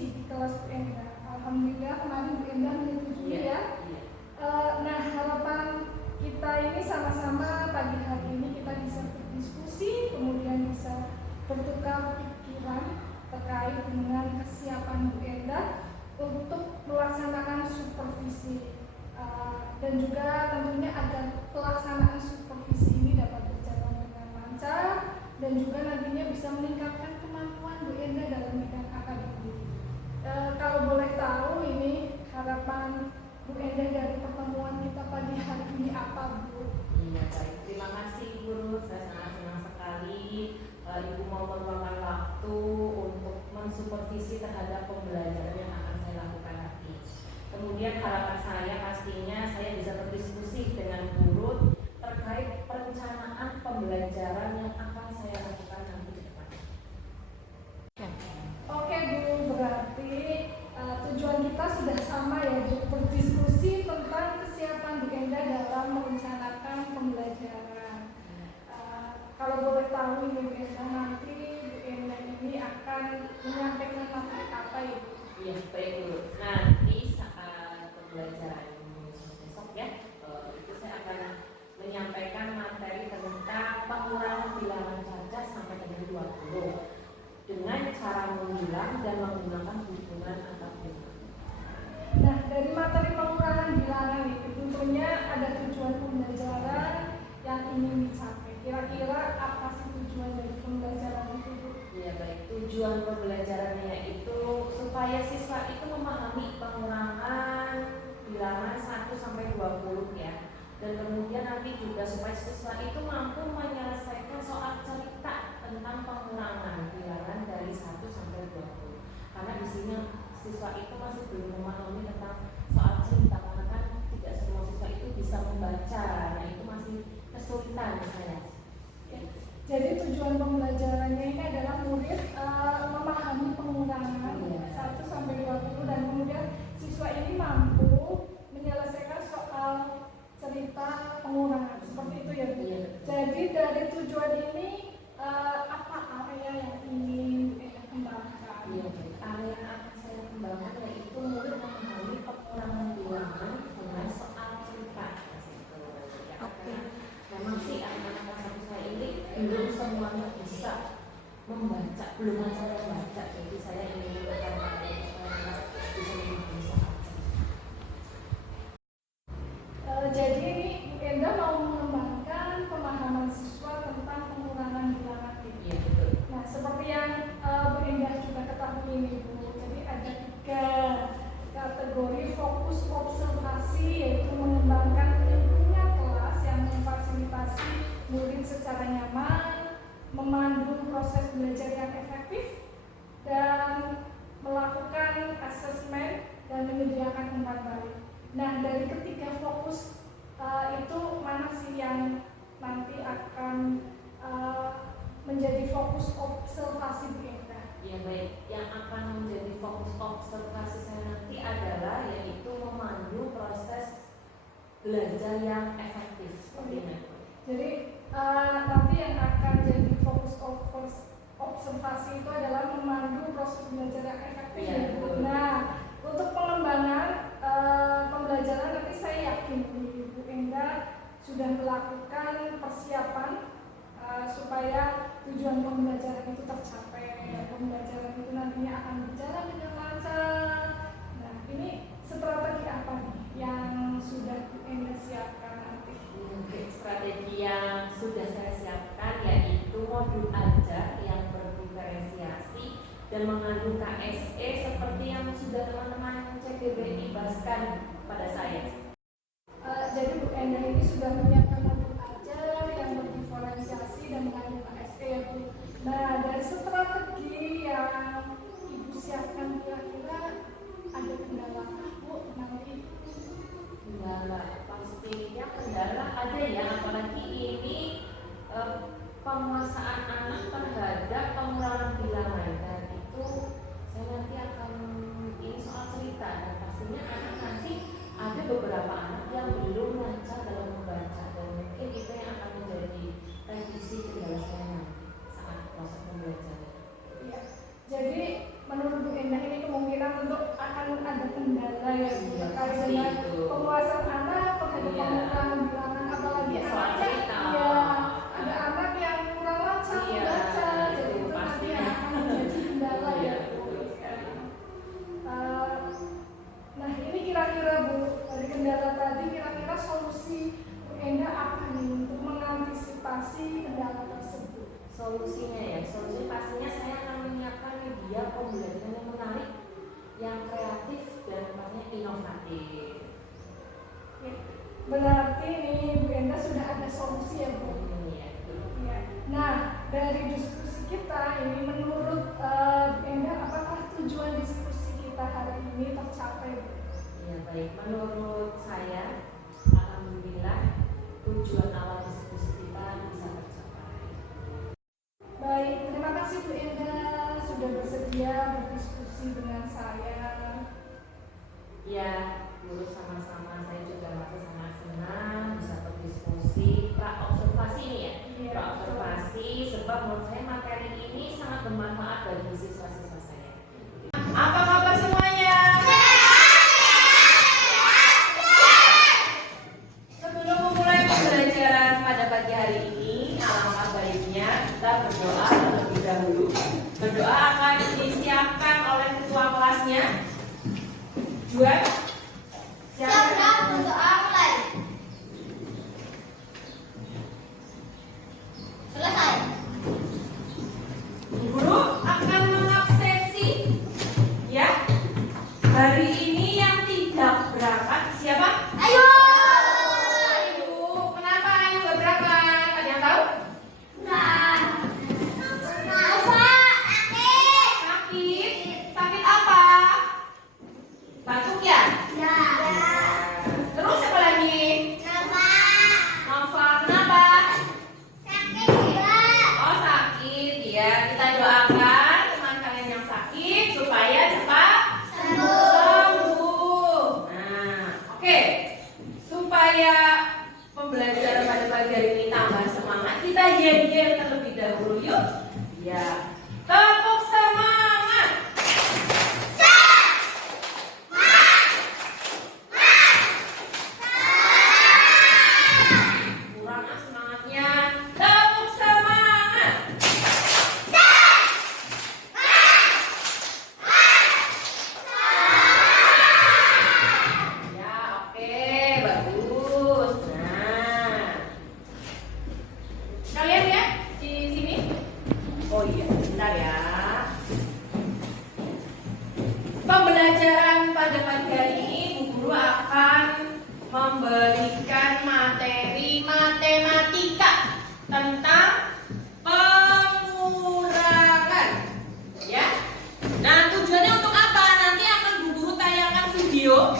diskusi di kelas Bu Enda. Alhamdulillah kemarin Bu Enda menyetujui ya. Nah, harapan kita ini sama-sama pagi hari ini kita bisa berdiskusi, kemudian bisa bertukar pikiran terkait dengan kesiapan Bu Enda untuk melaksanakan supervisi dan juga tentunya agar pelaksanaan supervisi ini dapat berjalan dengan lancar dan juga nantinya bisa meningkatkan kemampuan Bu Enda dalam bidang akademik. Kalau boleh tahu ini harapan Bu Enda dari pertemuan kita pagi hari ini apa, Bu? Iya, baik. Terima kasih Guru. Saya sangat senang sekali Ibu mau meluangkan waktu untuk mensupervisi terhadap pembelajaran yang akan saya lakukan nanti. Kemudian harapan saya pastinya saya bisa berdiskusi dengan guru terkait perencanaan pembelajaran yang akan saya lakukan nanti ke depan. Oke Bu, berarti tujuan kita sudah sama ya, berdiskusi tentang kesiapan Bu Enda dalam merencanakan pembelajaran. Kalau boleh tahu ini Bu Enda, nanti Bu Enda ini akan menyampaikan materi apa ya Bu? Iya, baik Guru. Nanti saat pembelajaran besok ya, itu saya akan menyampaikan materi tentang pengurangan bilangan cacat sampai dengan 20 dengan cara mengulang dan menggunakan hubungan antar bilangan. Nah, dari materi pengurangan bilangan itu tentunya ada tujuan pembelajaran yang ingin dicapai. Kira-kira apa sih tujuan dari pembelajaran itu? Ya baik, tujuan pembelajarannya itu supaya siswa itu memahami pengurangan bilangan 1 sampai 20 ya. Dan kemudian nanti juga supaya siswa itu mampu menyelesaikan soal cerita tentang pengurangan bilangan dari 1 sampai 20. Karena di sini siswa itu masih belum memahami tentang soal cerita karena kan tidak semua siswa itu bisa membaca. Nah, itu masih kesulitan saya. Ya. Jadi tujuan pembelajarannya ini adalah murid memahami pengurangan 1 sampai 20 dan kemudian siswa ini mampu menyelesaikan soal cerita pengurangan seperti itu ya Bu. Iya. Jadi dari tujuan ini apa area yang ingin kembangkan? Iya, area yang akan saya kembangkan yaitu murid memahami pengurangan bilangan dengan soal cerita. Oke. Memang sih anak-anak kelas 1 saya ini belum semuanya bisa membaca, belum bisa membaca. Jadi saya ingin berkata bisa memahami soal jadi ini Bu Enda mau mengembangkan pemahaman siswa tentang pengurangan bilangan ini. Iya, betul. Nah, seperti yang Bu Enda juga ketahui ini Bu, jadi ada 3 kategori fokus observasi, yaitu mengembangkan lingkungan kelas yang memfasilitasi murid secara nyaman, memandu proses belajar yang efektif, dan melakukan asesmen dan menyediakan umpan balik. Nah, dari ketiga fokus itu mana sih yang nanti akan menjadi fokus observasi Bu Enda? Ya baik, yang akan menjadi fokus observasi saya nanti adalah yaitu memandu proses belajar yang efektif seperti ini. Jadi nanti yang akan jadi fokus observasi itu adalah memandu proses belajar yang efektif. Ya, nah, untuk pengembangan pembelajaran nanti saya yakin Bu Enda sudah melakukan persiapan supaya tujuan pembelajaran itu tercapai. Pembelajaran itu nantinya akan berjalan dengan lancar. Nah, ini strategi apa nih yang sudah Bu Enda siapkan nanti? Strategi yang sudah saya siapkan yaitu modul ajar yang berdiferensiasi dan mengandung KSE seperti yang sudah teman-teman CGBI bahaskan pada saya. Jadi Bu Enda ini sudah menyiapkan modul ajar yang berdiferensiasi dan mengandung KSE ya Bu. Nah, dari strategi yang Ibu siapkan kira-kira ada kendala Bu nanti? Kendala pastinya kendala ada ya, apalagi ini penguasaan anak terhadap pengurangan bilangan dan itu saya nanti akan ini soal cerita dan pastinya anak nanti ada beberapa anak yang belum lancar dalam membaca dan mungkin itu yang akan menjadi revisi kendala saya nanti saat proses pembelajaran. Ya, jadi menurut Bu Endah ini kemungkinan kita hari ini tercapai. Ya baik, menurut saya alhamdulillah tujuan awal diskusi kita bisa tercapai. Baik, terima kasih Bu Enda sudah bersedia berdiskusi dengan saya. Ya, dulu sama-sama saya juga masih sangat senang bisa berdiskusi, observasi ini ya. Iya, Observasi sebab menurut saya materi ini sangat bermanfaat bagi siswa-siswa saya. Apa kabar semuanya? Sebelum memulai pembelajaran pada pagi hari ini, alangkah baiknya kita berdoa terlebih dahulu. Berdoa akan disiapkan oleh ketua kelasnya. Juan, siapa? Berdoa mulai. Selesai. Guru akan mengabsensi ya. Hari ini yang tidak berangkat siapa? Ayo. Ayu. Kenapa Ayu nggak berangkat? Ada yang tahu? Nah. Apa? Sakit. Sakit. Sakit apa? Batuk ya? Ya. Terus apa lagi? Kenapa? Nafa. Kenapa? Sakit juga. Oh sakit ya. Kita doakan teman kalian yang sakit supaya cepat sembuh. Nah, oke. Supaya pembelajaran pada pagi hari ini tambah semangat, kita yen-yen terlebih dahulu yuk. Ya. Tepuk semangat. Kurang semangatnya. Tepuk semangat. Ya, oke, bagus. Nah, kalian ya di sini. Oh iya, sebentar ya. Pembelajaran pada pagi hari ini, Bu Guru akan memberikan materi matematika tentang pengurangan. Ya. Nah, tujuannya untuk apa? Nanti akan Bu Guru tayangkan video.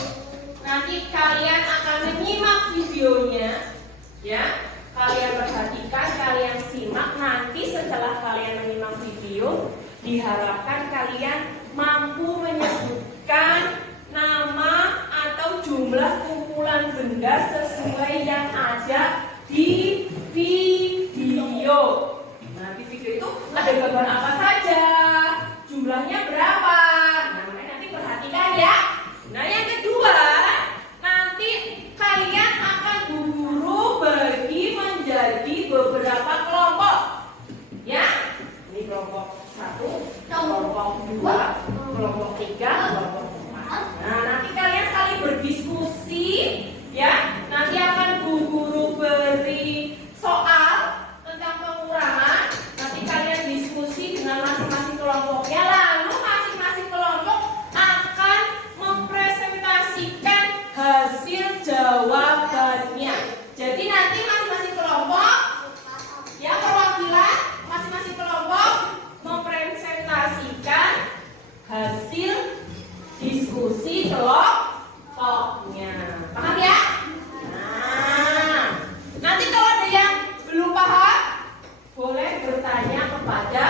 Nanti kalian akan menyimak videonya, ya. Kalian perhatikan, kalian simak. Nanti setelah kalian menyimak video, diharapkan kalian mampu menyebutkan nama atau jumlah kumpulan benda sesuai yang ada di video. Nah, di video itu ada gambar apa saja, jumlahnya berapa. Nah, makanya nanti perhatikan ya. Nah, yang kedua, nanti kalian akan Bu Guru bagi menjadi beberapa kelompok. Ya, ini kelompok 1, kelompok 2, kelompok 3, kelompok 4. Nah, nanti kalian saling berdiskusi, ya. Nanti akan Bu Guru beri soal tentang pengurangan. Nanti kalian diskusi dengan masing-masing kelompoknya. Lalu masing-masing kelompok akan mempresentasikan hasil jawabannya. Jadi nanti masing-masing kelompok, ya, perwakilan masing-masing kelompok mempresentasikan hasil diskusi kelompoknya. Paham ya? Nah, nanti kalau ada yang belum paham, boleh bertanya kepada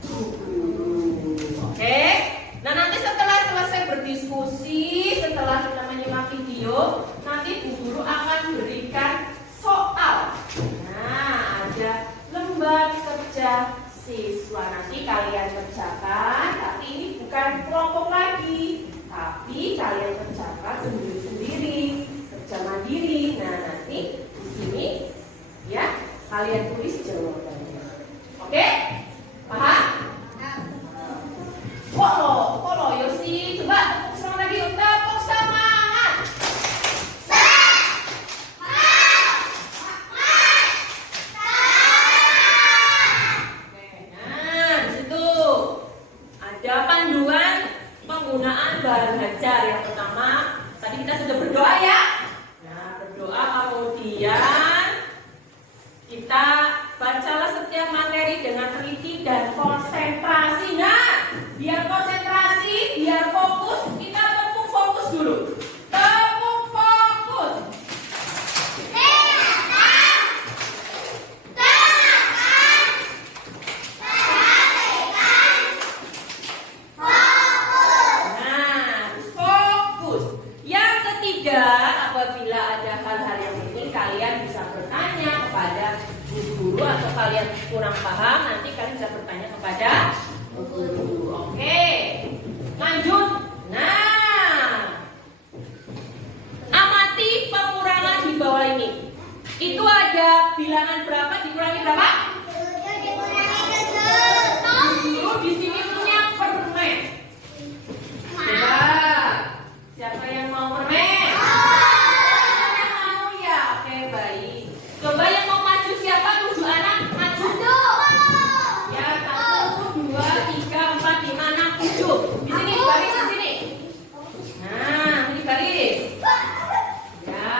Bu Guru. Oke? Nah, nanti setelah selesai berdiskusi, setelah kita menyimak video, nanti Bu Guru akan berikan soal. Nah, ada lembar kerja siswa. Nanti kalian kerjakan, tapi ini bukan kelompok lagi, tapi kalian kerjakan sendiri-sendiri, kerja mandiri. Nah, nanti di sini ya kalian tulis jawabannya. Oke? Paham? Kok loyo sih? Coba tepuk semangat lagi, tepuk semangat. Nah, di situ ada panduan penggunaan bahan ajar. Yang pertama, tadi kita sudah berdoa ya. Nah, berdoa kemudian kita bacalah setiap materi dengan teliti dan konsentrasi. Nah, biar konsentrasi, biar fokus, kalian kurang paham, nanti kalian bisa bertanya kepada guru. Oke, lanjut. Nah, amati pengurangan di bawah ini. Itu ada bilangan berapa dikurangi berapa? 7 dikurangi 7. Guru di sini punya permen. Coba, siapa yang mau permen? Yang mau ya, oke baik. Coba yang mau maju siapa? 7 anak maju. Ya, 1, 2, 3, 4, 5, 6, 7. Di sini baris di sini. Nah, ini baris. Ya,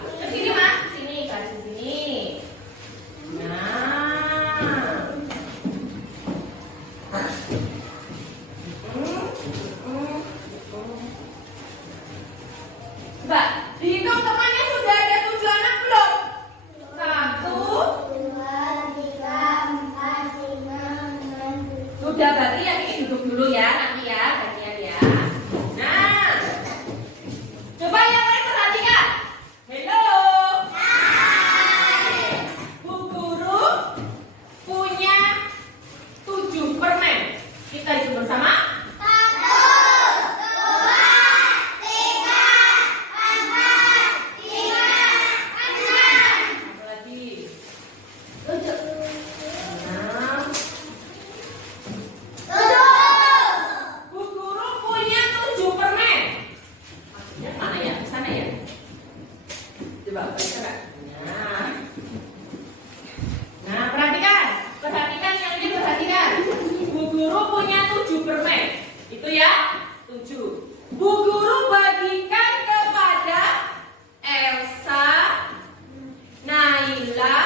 ke sini mas, ke sini, garis di sini. Nah, coba dihitung temannya sudah ada 7 anak belum? 1. 2, 3, 4, 5, 6, 7. Sudah berarti yang ini duduk dulu ya nanti ya gantian ya. Nah, coba yang lain perhatikan. Hello. Bu guru punya 7 permen. Kita hitung bersama. 1, 2, 3, 4, 5, 6. Apa lagi? 7. 6. 7. Bu guru punya 7 permen. Maksudnya mana ya? Ke sana ya? Coba baca Kak. Nah, perhatikan. Perhatikan yang ini perhatikan. Bu guru punya 7 permen. Itu ya, 7. Bu guru bagikan kepada Elsa, Naila,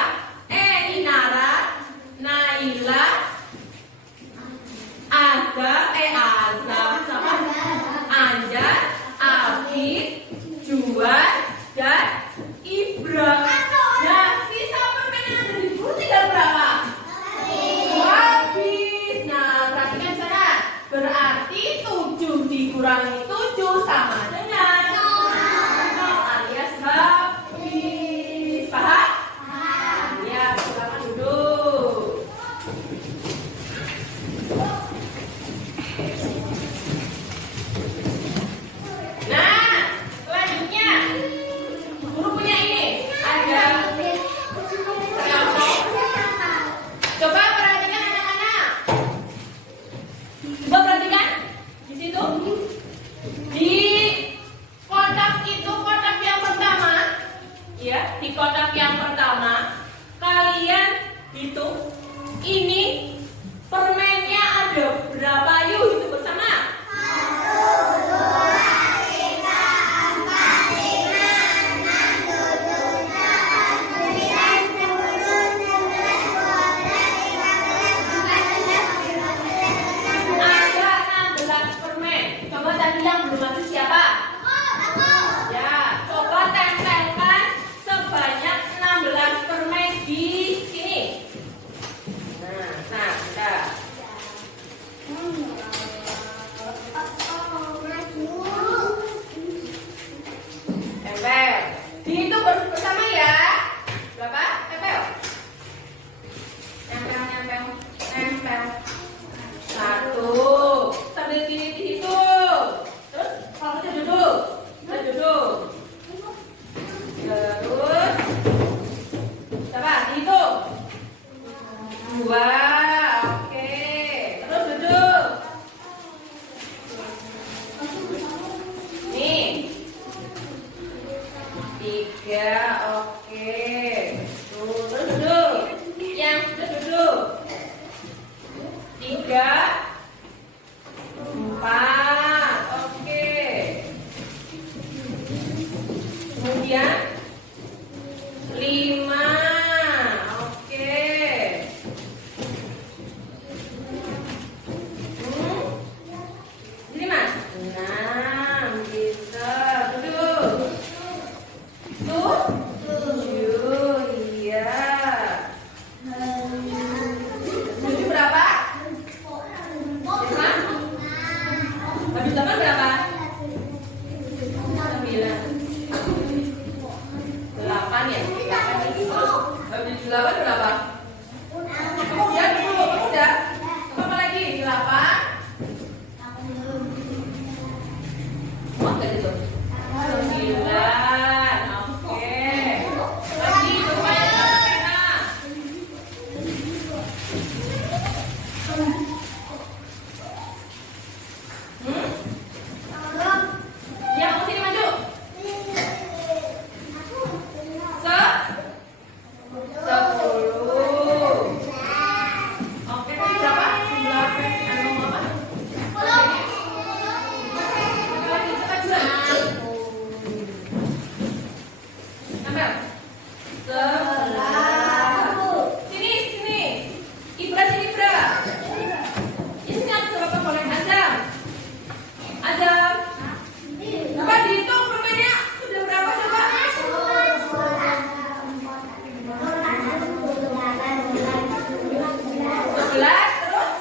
Inara, Naila, Azza, sama Anja, Abi, Juan, dan Ibra. Nah, sisa permen yang ada di guru tinggal berapa? Habis. Nah, perhatikan sana. Berarti 7 dikurangi 7 sama dengan 0 alias habis. Paham? Ya, silakan duduk. Nah, selanjutnya guru punya ini ada kelompok. Coba perhatikan anak-anak. Coba perhatikan di situ. Di kotak itu kotak yang pertama, ya di kotak yang pertama kalian hitung ini permennya ada berapa? Yuk hitung bersama. 8 berapa? nggak itu? 9. Oke. Lagi coba yang pakai pena. Ya, mau sini maju. 10. Oke, tadi berapa? Jumlah apa? Lagi cepat juga. Ambil. 11. Sini. Ibra sini, Ibra. Ini sini aku berapa boleh Azam? Azam. Coba dihitung permennya sudah berapa coba? 11 terus?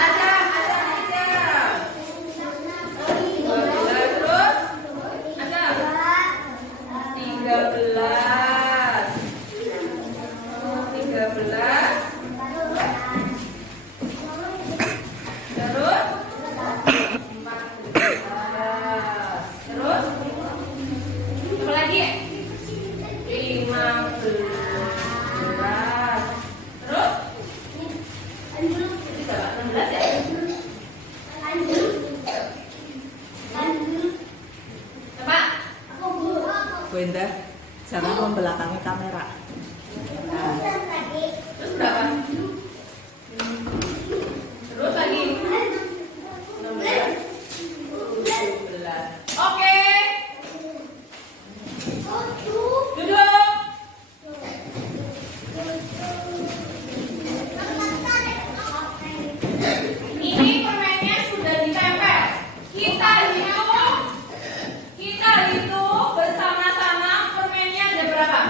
Azam. 12 terus? Azam. 13. Terus? 14. Terus? Apa lagi? 15. Terus? Ini berapa? 16 ya? Coba. Bu Indah, jangan membelakangi kamera. Nah, Terus berapa? Terus lagi 16, 17. Oke. Duduk. Ini permennya sudah ditempel. Kita hitung bersama-sama permennya ada berapa?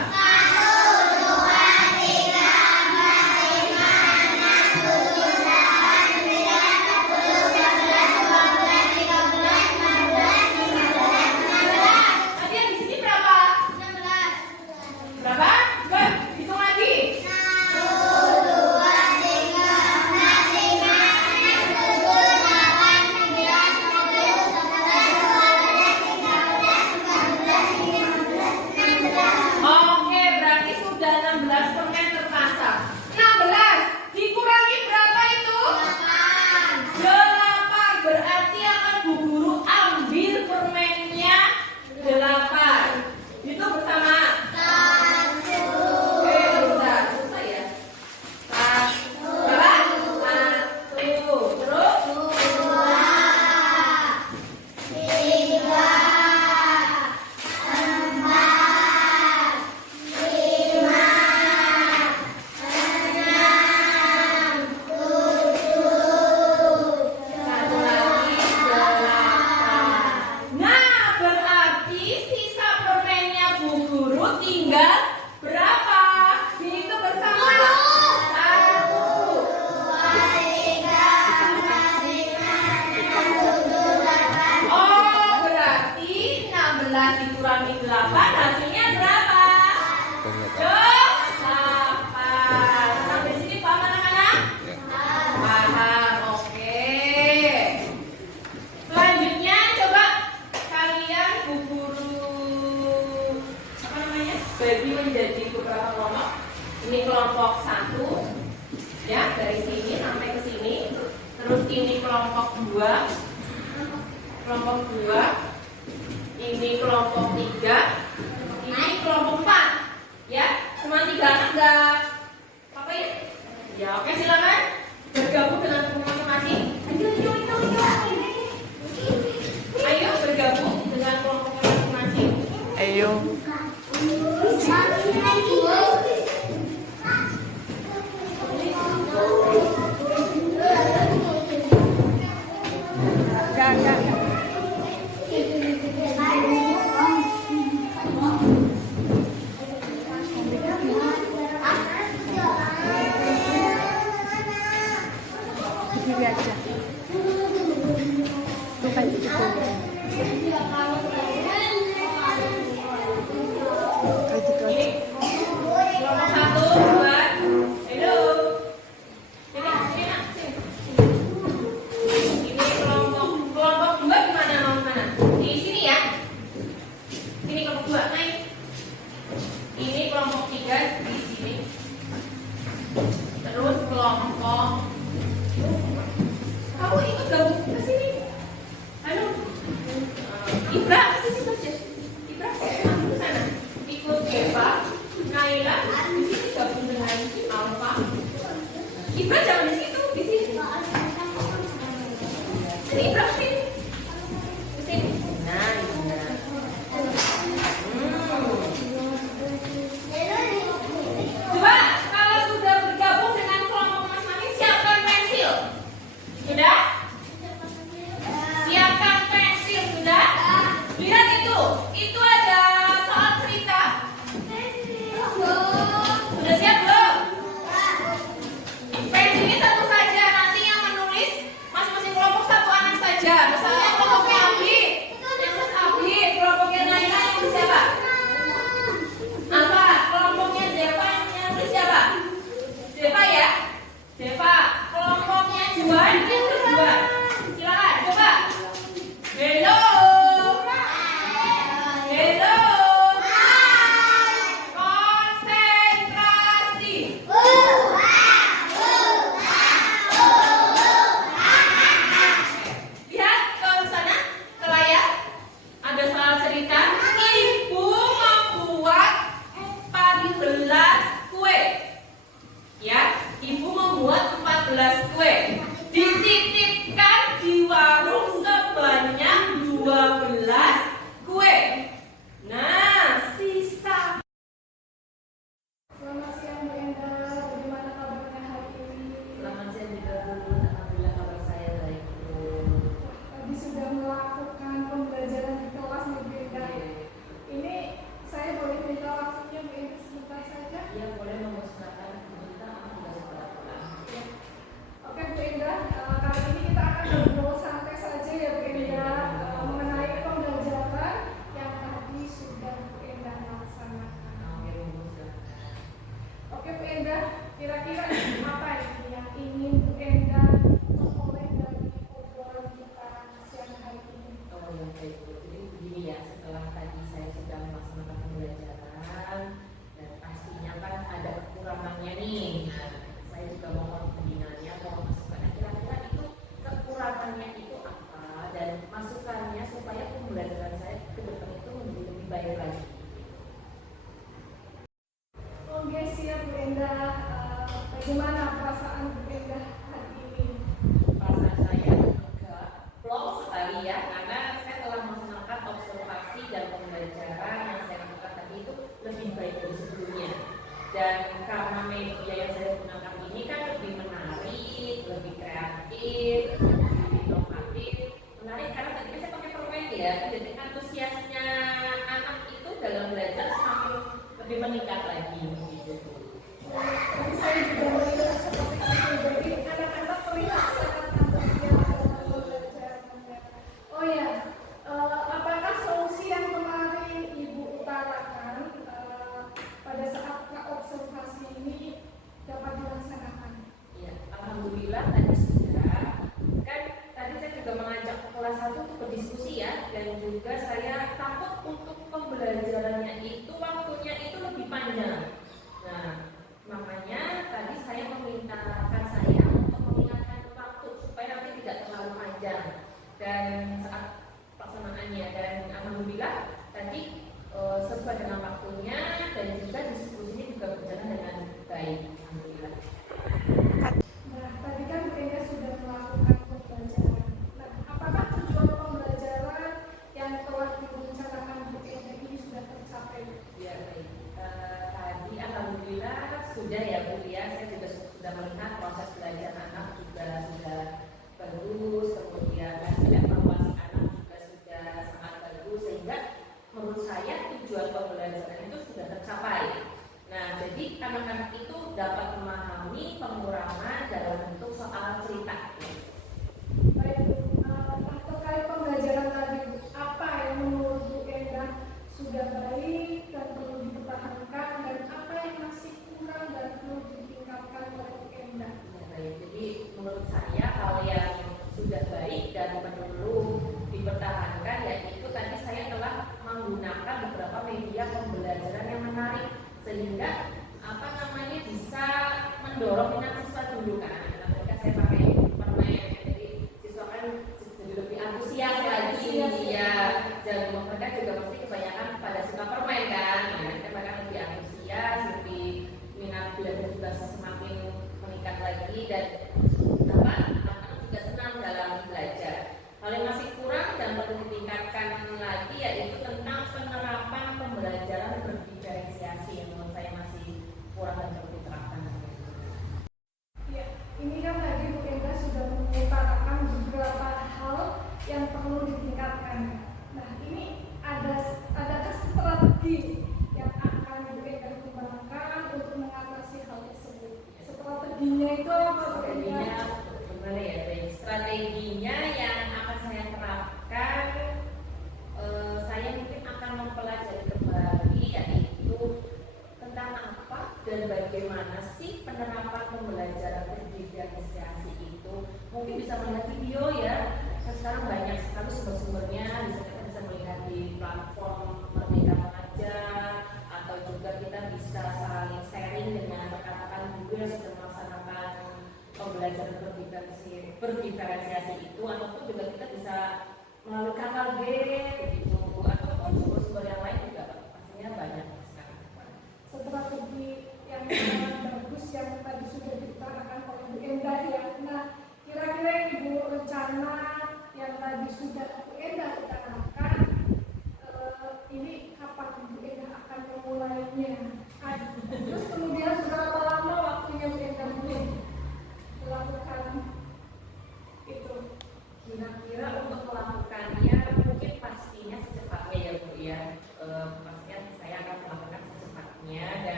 8 hasilnya berapa? 8. Sampai sini paham anak-anak? Paham, oke. Selanjutnya coba kalian bu guru apa namanya? Bagi menjadi beberapa kelompok. Ini kelompok 1 ya, dari sini sampai ke sini. Terus ini kelompok 2. Kelompok 2. Ini kelompok 3, ini kelompok 4, ya. Cuma 3 anak enggak apa ya? Ya, oke, silakan bergabung dengan kelompok masing-masing. Ayo bergabung dengan kelompok masing-masing. Ayo. Kelompok 2 Sini, berapa sini? Sini. Nah, ini. Coba kalau sudah bergabung dengan kelompok masing-masing, siapkan pensil. Sudah? Siapkan pensil, sudah? Lihat itu ada soal cerita. Sudah siap belum? Pensil ini satu saja, nanti yang menulis masing-masing kelompok satu anak saja. Misalnya kelompoknya Abi, yang Mas Abi, kelompoknya Naila yang nulis siapa? Apa? Kelompoknya Zeva yang nulis siapa? Zeva ya? Zeva. Kelompoknya Juan yang nulis Juan. Silakan, coba. Hello. Hello. Konsentrasi. Lihat ke sana, ke layar. Ada soal cerita. Ibu membuat 14 kue. Ya, ibu membuat 14 kue. Dititipkan di warung sebanyak 12 kue. Nah, sisa. Selamat siang Bu Enda, bagaimana kabarnya hari ini? Selamat siang juga Bu. Alhamdulillah kabar saya baik Bu. Tadi sudah melakukan pembelajaran di kelas nih Bu Enda. Ini saya boleh minta waktunya Bu Enda sebentar saja? Iya boleh memusnahkan kita juga seberapa. Oke Bu Enda, kali ini kita akan ngobrol santai saja ya Bu Enda, mengenai pembelajaran yang tadi sudah Bu Enda laksanakan. Oke Bu Enda, kira-kira apa ini yang ingin Bu Enda peroleh dari obrolan kita siang hari ini? Oh ya baik Bu. Jadi begini ya, setelah tadi saya sudah melaksanakan pembelajaran dan pastinya kan ada kekurangannya nih. Nah, saya juga mohon pembinaannya, mohon masukannya. Kira-kira itu kekurangannya itu apa dan masukannya supaya pembelajaran saya ke depan itu menjadi lebih baik lagi. Oke siap Bu Enda, bagaimana perasaan Bu Enda hari ini? Perasaan saya agak plong sekali ya, karena saya telah melaksanakan observasi dan pembelajaran yang saya lakukan tadi itu lebih baik dari sebelumnya. Dan karena media yang saya gunakan ini kan lebih menarik, lebih kreatif, lebih inovatif. Menarik karena tadi saya pakai permen ya, jadi antusiasnya anak itu dalam belajar semakin lebih meningkat lagi. Gitu. Tadi saya juga melihat seperti itu, jadi anak-anak terlihat sangat antusias dalam belajar. Oh ya, apakah solusi yang kemarin Ibu utarakan pada saat observasi ini dapat dilaksanakan? Ya, alhamdulillah tadi sudah. Kan tadi saya juga mengajak kelas 1 untuk berdiskusi ya, dan juga saya takut untuk pembelajarannya itu waktunya itu lebih panjang. Nah, makanya tadi saya memintakan saya untuk mengingatkan waktu supaya nanti tidak terlalu panjang dan saat pelaksanaannya, dan alhamdulillah tadi sesuai dengan waktunya dan juga diskusinya juga berjalan dengan baik. Alhamdulillah. Nah, tadi kan Bu Enda sudah melakukan pembelajaran. Nah, apakah tujuan pembelajaran yang telah direncanakan Bu Enda ini sudah tercapai? Ya, baik. Tadi alhamdulillah sudah ya Bu ya, saya juga sudah melihat proses belajar anak juga sudah bagus, kemudian hasil evaluasi anak juga sudah sangat bagus, sehingga menurut saya tujuan pembelajaran itu sudah tercapai. Nah, jadi anak-anak itu dapat memahami pengurangan dalam bentuk soal cerita. Baik, terkait pembelajaran tadi, apa yang menurut Bu Enda sudah baik dan perlu dipertahankan, dan apa yang masih kurang dan perlu ditingkatkan oleh Bu Enda? Ya, baik. Jadi menurut saya hal yang sudah baik dan perlu dipertahankan yaitu tadi saya telah menggunakan beberapa media pembelajaran yang menarik sehingga bisa mendorong minat siswa dulu kan. Nah, mereka saya pakai permen, jadi siswa kan jadi lebih antusias lagi ya. Dan mereka juga pasti kebanyakan pada suka permen kan. Nah, mereka lebih antusias, lebih minat belajar juga semakin meningkat lagi dan anak-anak juga senang dalam belajar. Hal yang masih kurang dan perlu ditingkatkan lagi yaitu tentang penerapan pembelajaran berdiferensiasi yang menurut saya masih kurang dan perlu diterapkan. Ya, ini kan tadi Bu Enda sudah mengutarakan beberapa hal yang perlu ditingkatkan. Nah, ini adakah strategi yang akan Bu Enda kembangkan untuk mengatasi hal tersebut? Strateginya itu apa, Bu Enda? Benar ya, baik. Strateginya yang akan saya terapkan, saya mungkin akan mempelajari kembali yaitu tentang apa dan bagaimana sih penerapan pembelajaran berdiferensiasi itu. Mungkin bisa melihat video ya. Sekarang banyak sekali sumber-sumbernya, kita bisa melihat di platform Merdeka Mengajar atau juga kita bisa saling sharing dengan rekan-rekan guru yang sudah melaksanakan pembelajaran berdiferensiasi itu, ataupun juga kita bisa melalui KKG begitu.